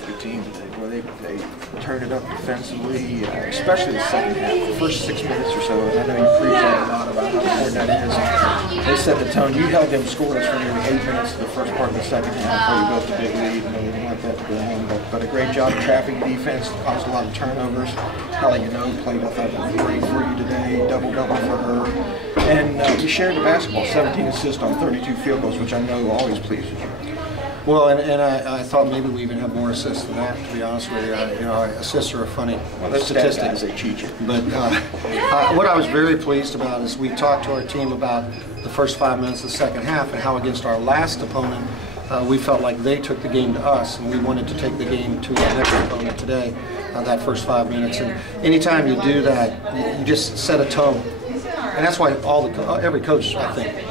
with your team today. Boy, they turned it up defensively, especially the second half. The first 6 minutes or so, and I know you preach a lot about how important that is. They set the tone. You held them scoreless for nearly 8 minutes to the first part of the second half before you built the big lead, and they didn't want that to go home. But a great job of trapping defense, caused a lot of turnovers. Holly, played, I thought, great for you today, double-double for her. And you shared the basketball, 17 assists on 32 field goals, which I know always pleases you. Well, and I thought maybe we even have more assists than that, to be honest with you. Assists are a funny statistic. Guys, they cheat you. But what I was very pleased about is we talked to our team about the first 5 minutes of the second half and how against our last opponent, we felt like they took the game to us, and we wanted to take the game to our next opponent today, that first 5 minutes. And anytime you do that, you just set a tone. And that's why every coach, I think,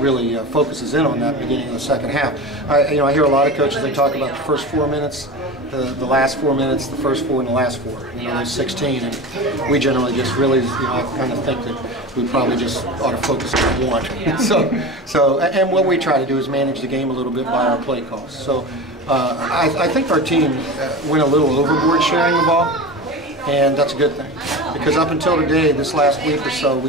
really focuses in on that beginning of the second half. I hear a lot of coaches, they talk about the first 4 minutes, the last 4 minutes, the first 4 and the last 4. There's 16, and we generally just really, I kind of think that we probably just ought to focus on one. And what we try to do is manage the game a little bit by our play calls. So I think our team went a little overboard sharing the ball, and that's a good thing. Because up until today, this last week or so, 2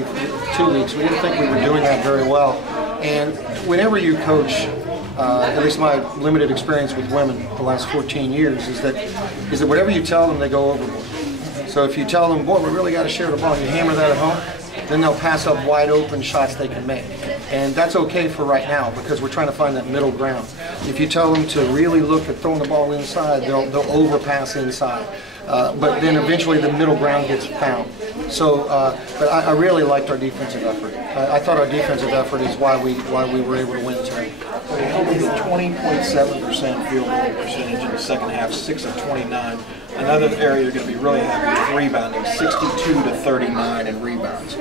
weeks, we didn't think we were doing that very well. And whenever you coach, at least my limited experience with women the last 14 years, is that whatever you tell them, they go overboard. So if you tell them, boy, we really got to share the ball, and you hammer that at home, then they'll pass up wide open shots they can make. And that's okay for right now, because we're trying to find that middle ground. If you tell them to really look at throwing the ball inside, they'll overpass inside. But then eventually the middle ground gets found. So, but I really liked our defensive effort. I thought our defensive effort is why we were able to win today. Well, you held a 20.7% field goal percentage in the second half, 6 of 29. Another area you're going to be really happy with rebounding, 62 to 39 in rebounds.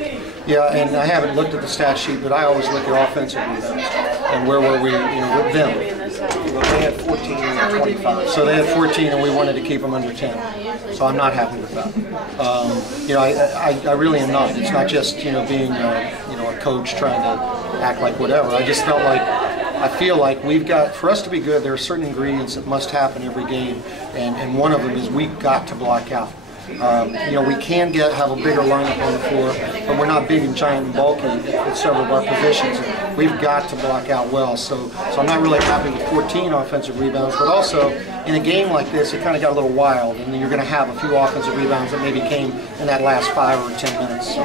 Yeah, and I haven't looked at the stat sheet, but I always look at offensive rebounds and where were we, with them. Well, they had 14 and 25. So they had 14, and we wanted to keep them under 10. So I'm not happy with that. I really am not. It's not just being a coach trying to act like whatever. I just I feel like we've got, for us to be good, there are certain ingredients that must happen every game, and one of them is we've got to block out. We can have a bigger lineup on the floor, but we're not big and giant and bulky at several of our positions. We've got to block out well. So I'm not really happy with 14 offensive rebounds, but also in a game like this, it kind of got a little wild, and then you're going to have a few offensive rebounds that maybe came in that last 5 or 10 minutes. So.